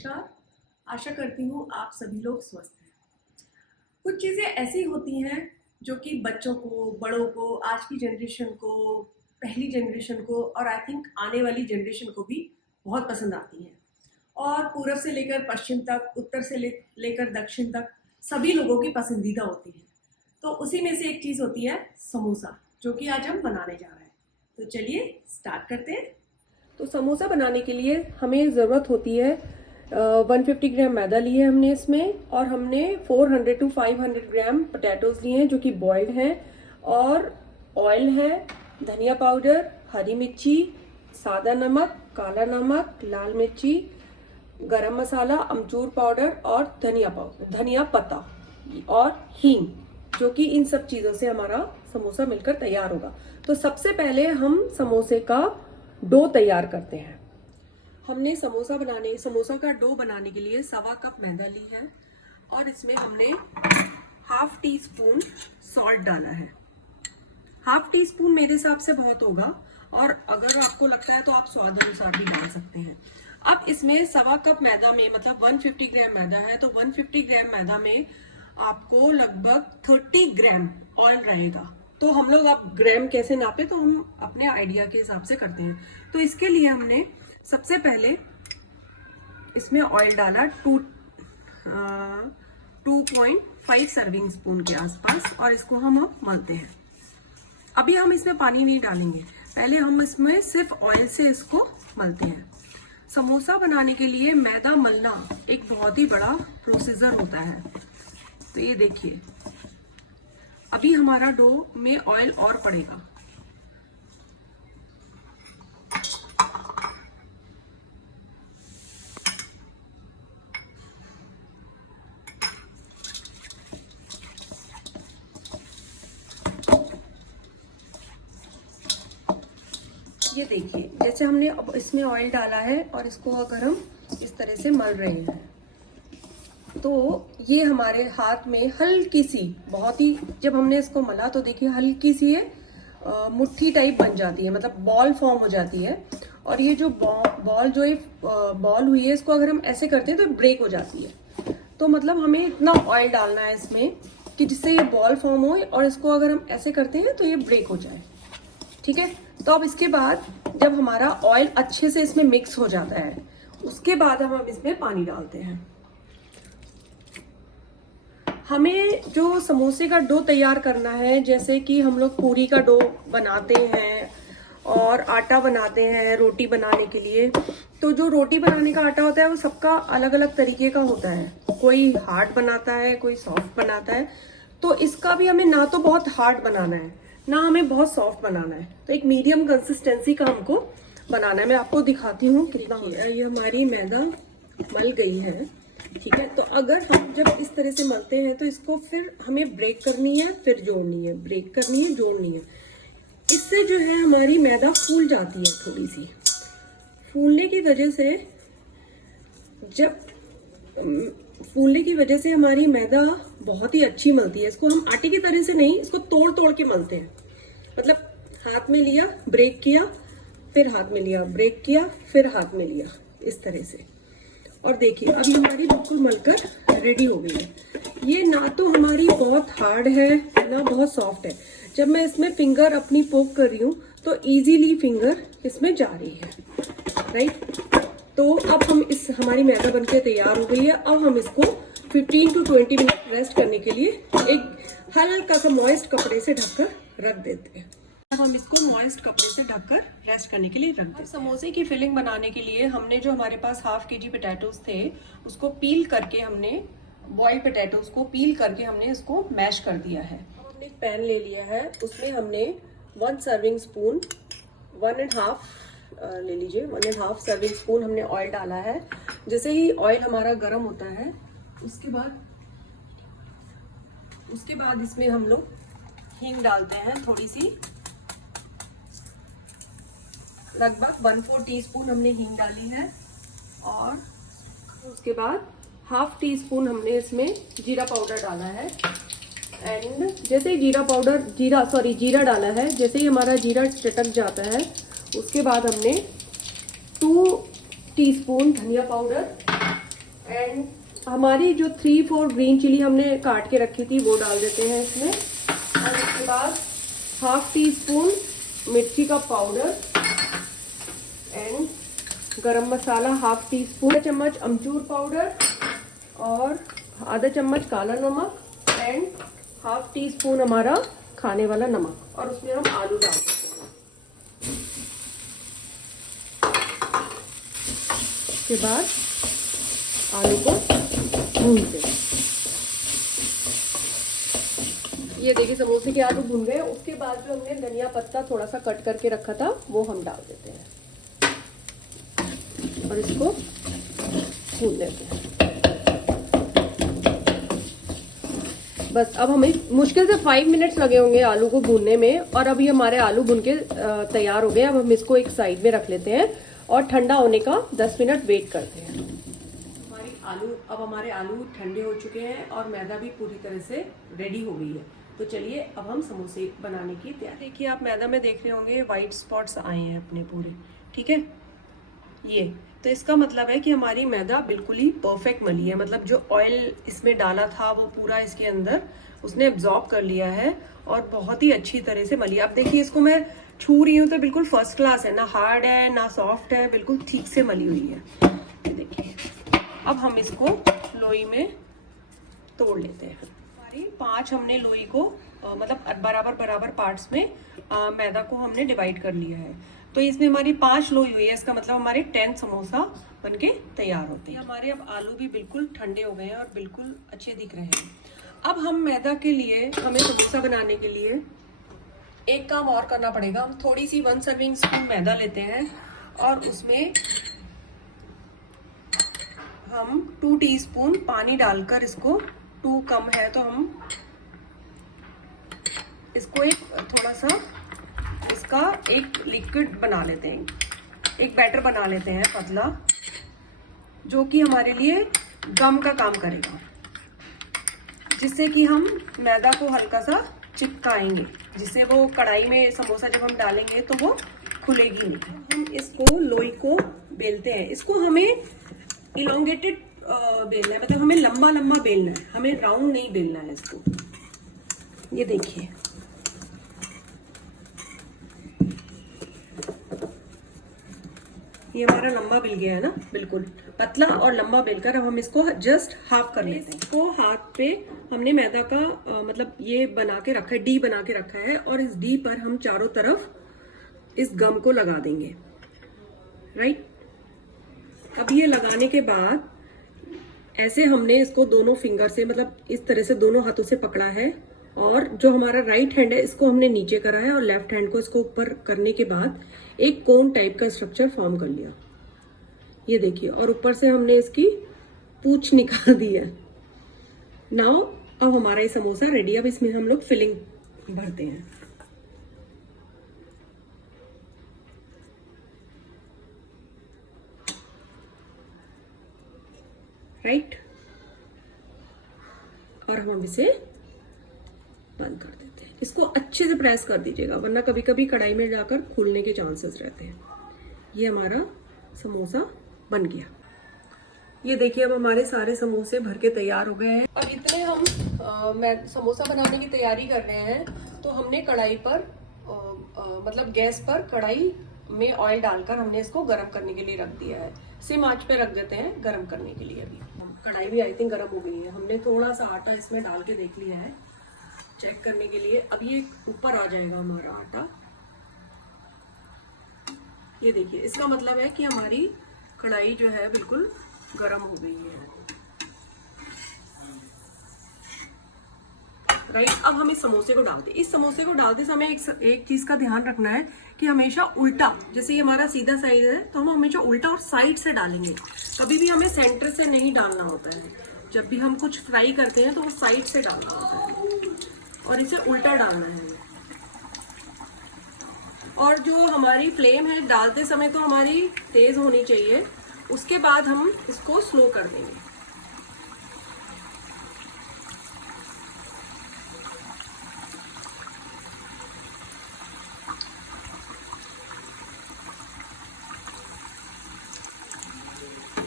नमस्कार। आशा करती हूँ आप सभी लोग स्वस्थ हैं। कुछ चीज़ें ऐसी होती हैं जो कि बच्चों को, बड़ों को, आज की जनरेशन को, पहली जनरेशन को और आई थिंक आने वाली जनरेशन को भी बहुत पसंद आती हैं। और पूरब से लेकर पश्चिम तक, उत्तर से लेकर दक्षिण तक सभी लोगों की पसंदीदा होती है। तो उसी में से एक चीज़ होती है समोसा, जो कि आज हम बनाने जा रहे हैं। तो चलिए स्टार्ट करते हैं। तो समोसा बनाने के लिए हमें ज़रूरत होती है 150 ग्राम मैदा लिए हमने इसमें, और हमने 400 to 500 ग्राम पोटैटोज लिए हैं जो कि बॉइल्ड हैं, और ऑयल है, धनिया पाउडर, हरी मिर्ची, सादा नमक, काला नमक, लाल मिर्ची, गरम मसाला, अमचूर पाउडर और धनिया पत्ता और हींग, जो कि इन सब चीज़ों से हमारा समोसा मिलकर तैयार होगा। तो सबसे पहले हम समोसे का डो तैयार करते हैं। हमने समोसा का डो बनाने के लिए 1.25 कप मैदा ली है, और इसमें हमने ½ टी स्पून सॉल्ट डाला है। ½ टी स्पून मेरे हिसाब से बहुत होगा, और अगर आपको लगता है तो आप स्वाद अनुसार भी डाल सकते हैं। अब इसमें 1.25 कप मैदा में, मतलब 150 ग्राम मैदा है, तो 150 ग्राम मैदा में आपको लगभग 30 ग्राम ऑयल रहेगा। तो हम लोग अब ग्राम कैसे नापे, तो हम अपने आइडिया के हिसाब से करते हैं। तो इसके लिए हमने सबसे पहले इसमें ऑयल डाला 2.5 सर्विंग स्पून के आसपास, और इसको हम अब मलते हैं। अभी हम इसमें पानी नहीं डालेंगे, पहले हम इसमें सिर्फ ऑयल से इसको मलते हैं। समोसा बनाने के लिए मैदा मलना एक बहुत ही बड़ा प्रोसीजर होता है। तो ये देखिए, अभी हमारा डो में ऑयल और पड़ेगा। ये देखिए, जैसे हमने अब इसमें ऑयल डाला है और इसको अगर हम इस तरह से मल रहे हैं, तो ये हमारे हाथ में हल्की सी, बहुत ही, जब हमने इसको मला तो देखिए हल्की सी ये मुट्ठी टाइप बन जाती है, मतलब बॉल फॉर्म हो जाती है। और ये जो बॉल हुई है, इसको अगर हम ऐसे करते हैं तो ब्रेक हो जाती है। तो मतलब हमें इतना ऑयल डालना है इसमें कि जिससे ये बॉल फॉर्म हो, और इसको अगर हम ऐसे करते हैं तो ये ब्रेक हो जाए। ठीक है। तो अब इसके बाद जब हमारा ऑयल अच्छे से इसमें मिक्स हो जाता है, उसके बाद हम इसमें पानी डालते हैं। हमें जो समोसे का डो तैयार करना है, जैसे कि हम लोग पूरी का डो बनाते हैं और आटा बनाते हैं रोटी बनाने के लिए, तो जो रोटी बनाने का आटा होता है वो सबका अलग अलग तरीके का होता है। कोई हार्ड बनाता है, कोई सॉफ्ट बनाता है। तो इसका भी हमें ना तो बहुत हार्ड बनाना है, ना हमें बहुत सॉफ्ट बनाना है। तो एक मीडियम कंसिस्टेंसी का हमको बनाना है। मैं आपको दिखाती हूँ कितना हो गया। ये हमारी मैदा मल गई है, ठीक है। तो अगर हम जब इस तरह से मलते हैं तो इसको फिर हमें ब्रेक करनी है, फिर जोड़नी है, ब्रेक करनी है, जोड़नी है। इससे जो है हमारी मैदा फूल जाती है। थोड़ी सी फूलने की वजह से हमारी मैदा बहुत ही अच्छी मलती है। इसको हम आटे की तरह से नहीं, इसको तोड़ तोड़ के मलते हैं। मतलब हाथ में लिया, ब्रेक किया, फिर हाथ में लिया, ब्रेक किया, फिर हाथ में लिया, इस तरह से। और देखिए अभी हमारी बिल्कुल मलकर रेडी हो गई है। ये ना तो हमारी बहुत हार्ड है, ना बहुत सॉफ्ट है। जब मैं इसमें फिंगर अपनी पोक कर रही हूँ तो इजीली फिंगर इसमें जा रही है, राइट। तो अब हमारी मैदा बनके तैयार हो गई है। अब हम इसको 15 to 20 मिनट रेस्ट करने के लिए एक हल्का सा मॉइस्ट कपड़े से ढककर रख देते हैं। अब हम इसको मॉइस्ट कपड़े से ढककर रेस्ट करने के लिए रख देते हैं। समोसे की फिलिंग बनाने के लिए हमने जो हमारे पास ½ kg पोटैटोज थे, उसको पील करके, हमने बॉइल्ड पोटैटोज को पील करके हमने इसको मैश कर दिया है। हमने एक पैन ले लिया है, उसमें हमने 1 सर्विंग स्पून, 1.5 सर्विंग स्पून हमने ऑयल डाला है। जैसे ही ऑयल हमारा गर्म होता है, उसके बाद इसमें हम लोग हींग डालते हैं थोड़ी सी, लगभग 1/4 टीस्पून हमने हींग डाली है। और उसके बाद ½ टी स्पून हमने इसमें जीरा पाउडर डाला है। एंड जैसे ही जीरा डाला है, जैसे ही हमारा जीरा चटक जाता है, उसके बाद हमने 2 टीस्पून धनिया पाउडर एंड हमारी जो 3-4 ग्रीन चिली हमने काट के रखी थी वो डाल देते हैं इसमें। और उसके बाद 1/2 टीस्पून मिर्ची का पाउडर एंड गरम मसाला 1/2 टीस्पून, 1 चम्मच अमचूर पाउडर और आधा चम्मच काला नमक एंड 1/2 टीस्पून हमारा खाने वाला नमक। और उसमें हम आलू डाल देते हैं। उसके बाद आलू को भूनते हैं। ये देखिए समोसे के आलू भून गए। उसके बाद जो हमने धनिया पत्ता थोड़ा सा कट करके रखा था वो हम डाल देते हैं और इसको भून लेते हैं। बस अब हमें मुश्किल से 5 मिनट्स लगे होंगे आलू को भूनने में। और अभी हमारे आलू भून के तैयार हो गए। अब हम इसको एक साइड में रख लेते हैं और ठंडा होने का 10 मिनट वेट करते हैं। हमारे आलू ठंडे हो चुके हैं और मैदा भी पूरी तरह से रेडी हो गई है। तो चलिए अब हम समोसे बनाने की तैयारी। देखिए आप मैदा में देख रहे होंगे वाइट स्पॉट्स आए हैं अपने पूरे, ठीक है। ये तो इसका मतलब है कि हमारी मैदा बिल्कुल ही परफेक्ट मली है। मतलब जो ऑयल इसमें डाला था वो पूरा इसके अंदर उसने एब्जॉर्ब कर लिया है और बहुत ही अच्छी तरह से मली। अब देखिए इसको मैं छू रही हूँ तो बिल्कुल फर्स्ट क्लास है, ना हार्ड है ना सॉफ्ट है, बिल्कुल ठीक से मली हुई है। देखिए अब हम इसको लोई में तोड़ लेते हैं। हमारी 5 हमने लोई को मतलब बराबर पार्ट्स में मैदा को हमने डिवाइड कर लिया है। तो इसमें हमारी 5 लोई हुई है। इसका मतलब हमारे 10 समोसा बनके तैयार होते हैं। हमारे अब आलू भी बिल्कुल ठंडे हो गए हैं और बिल्कुल अच्छे दिख रहे हैं। अब हम मैदा के लिए, हमें समोसा बनाने के लिए एक काम और करना पड़ेगा। हम थोड़ी सी 1 सर्विंग स्पून मैदा लेते हैं और उसमें हम 2 टीस्पून पानी डालकर, इसको 2 कम है तो हम इसको एक थोड़ा सा इसका एक लिक्विड बना लेते हैं, एक बैटर बना लेते हैं पतला, जो कि हमारे लिए गम का काम करेगा, जिससे कि हम मैदा को हल्का सा चिपकाएंगे, जिससे वो कढ़ाई में समोसा जब हम डालेंगे तो वो खुलेगी नहीं। हम इसको लोई को बेलते हैं। इसको हमें इलोंगेटेड बेलना है, मतलब हमें लंबा लंबा बेलना है, हमें राउंड नहीं बेलना है इसको। ये देखिए ये हमारा लंबा बेल गया है ना, बिल्कुल पतला और लंबा बेलकर अब हम इसको जस्ट हाफ कर लेते हैं। इसको हाथ पे हमने मैदा का मतलब ये बना के रखा है, डी बना के रखा है और इस डी पर हम चारों तरफ इस गम को लगा देंगे, राइट। अब ये लगाने के बाद ऐसे हमने इसको दोनों फिंगर से, मतलब इस तरह से दोनों हाथों से पकड़ा है और जो हमारा राइट हैंड है इसको हमने नीचे करा है और लेफ्ट हैंड को इसको ऊपर करने के बाद एक कोन टाइप का स्ट्रक्चर फॉर्म कर लिया। ये देखिए, और ऊपर से हमने इसकी पूंछ निकाल दी है। नाउ अब हमारा ये समोसा रेडी। अब इसमें हम लोग फिलिंग भरते हैं। राइट, और हम इसे बंद कर देते हैं। इसको अच्छे से प्रेस कर दीजिएगा, वरना कभी कभी कढ़ाई में जाकर खुलने के चांसेस रहते हैं। ये हमारा समोसा बन गया। ये देखिए अब हमारे सारे समोसे भर के तैयार हो गए हैं। अब इतने हम समोसा बनाने की तैयारी कर रहे हैं, तो हमने कढ़ाई पर मतलब गैस पर कढ़ाई में ऑयल डालकर हमने इसको गर्म करने के लिए रख दिया है। सिम आंच पे रख देते हैं गर्म करने के लिए। अभी कढ़ाई भी आई थिंक गर्म हो गई है। हमने थोड़ा सा आटा इसमें डाल के देख लिया है चेक करने के लिए। अब ये ऊपर आ जाएगा हमारा आटा। ये देखिए, इसका मतलब है कि हमारी कढ़ाई जो है बिल्कुल गर्म हो गई है, राइट। अब हम इस समोसे को डालते हैं। इस समोसे को डालते समय एक चीज का ध्यान रखना है कि हमेशा उल्टा, जैसे ये हमारा सीधा साइड है तो हम हमेशा उल्टा और साइड से डालेंगे। कभी भी हमें सेंटर से नहीं डालना होता है। जब भी हम कुछ फ्राई करते हैं तो वो साइड से डालना होता है और इसे उल्टा डालना है। और जो हमारी फ्लेम है डालते समय तो हमारी तेज होनी चाहिए, उसके बाद हम इसको स्लो कर देंगे।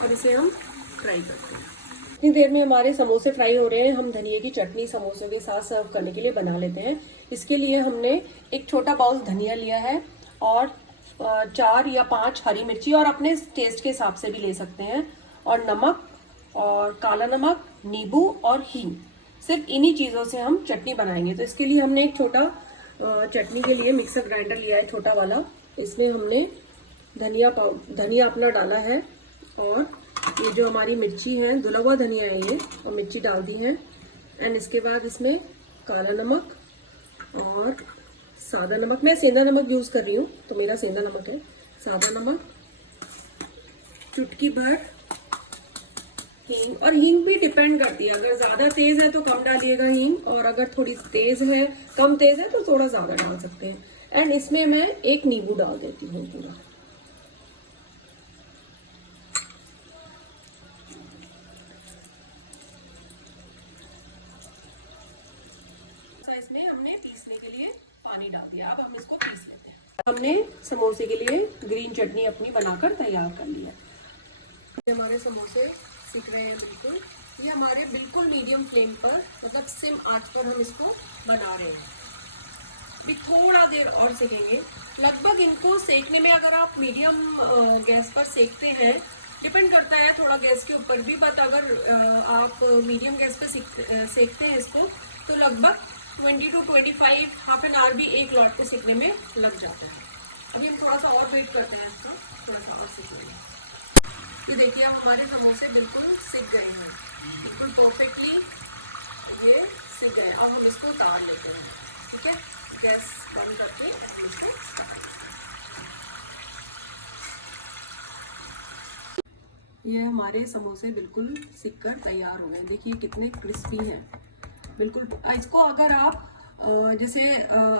और इसे हम फ्राई करते हैं। इतनी देर में हमारे समोसे फ्राई हो रहे हैं, हम धनिया की चटनी समोसों के साथ सर्व करने के लिए बना लेते हैं। इसके लिए हमने एक छोटा बाउल धनिया लिया है और 4 या 5 हरी मिर्ची, और अपने टेस्ट के हिसाब से भी ले सकते हैं, और नमक और काला नमक, नींबू और हींग। सिर्फ इन्हीं चीज़ों से हम चटनी बनाएंगे। तो इसके लिए हमने एक छोटा चटनी के लिए मिक्सर ग्राइंडर लिया है, छोटा वाला। इसमें हमने धनिया अपना डाला है, और ये जो हमारी मिर्ची है, धुला हुआ धनिया है ये, और मिर्ची डाल दी है। एंड इसके बाद इसमें काला नमक और सादा नमक, मैं सेंधा नमक यूज़ कर रही हूँ तो मेरा सेंधा नमक है। सादा नमक, चुटकी भर हींग, और हींग भी डिपेंड करती है, अगर ज़्यादा तेज़ है तो कम डालिएगा हींग, और अगर थोड़ी तेज़ है, कम तेज़ है तो थोड़ा ज़्यादा डाल सकते हैं। एंड इसमें मैं एक नींबू डाल देती हूँ पूरा। इसमें हमने पीसने के लिए पानी डाल दिया। अब हम इसको पीस लेते हैं। हमने समोसे के लिए ग्रीन चटनी अपनी बनाकर तैयार कर लिया। हमारे समोसे सिक रहे हैं बिल्कुल। ये हमारे बिल्कुल मीडियम फ्लेम पर, मतलब सिम आंच पर हम इसको बना रहे हैं। अभी थोड़ा देर और सेकेंगे। लगभग इनको सेकने में अगर आप मीडियम गैस पर सेकते हैं, डिपेंड करता है थोड़ा गैस के ऊपर भी, बट अगर आप मीडियम गैस पर सेकते हैं इसको, तो लगभग 20 to 25 हाफ एन आवर भी एक लौट पे सीखने में लग जाता है। अभी हम थोड़ा सा और वेट करते हैं इसको, थोड़ा सा और सीखेंगे। ये देखिए अब हमारे समोसे बिल्कुल सिक गए हैं, बिल्कुल परफेक्टली ये सिक गए। अब हम इसको उतार लेते हैं। ठीक है, गैस बंद करके इसको ये हमारे समोसे बिल्कुल सिक कर तैयार हो गए। देखिए कितने क्रिस्पी हैं बिल्कुल। इसको अगर आप जैसे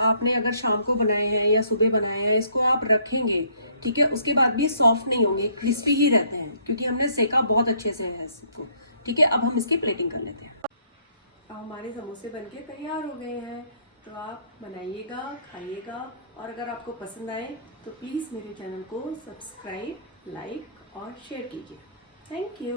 आपने अगर शाम को बनाए हैं या सुबह बनाए हैं, इसको आप रखेंगे, ठीक है, उसके बाद भी सॉफ्ट नहीं होंगे, क्रिस्पी ही रहते हैं, क्योंकि हमने सेका बहुत अच्छे से है इसको। ठीक है, अब हम इसकी प्लेटिंग कर लेते हैं। अब हमारे समोसे बनके तैयार हो गए हैं, तो आप बनाइएगा, खाइएगा, और अगर आपको पसंद आए तो प्लीज़ मेरे चैनल को सब्सक्राइब, लाइक और शेयर कीजिए। Thank you.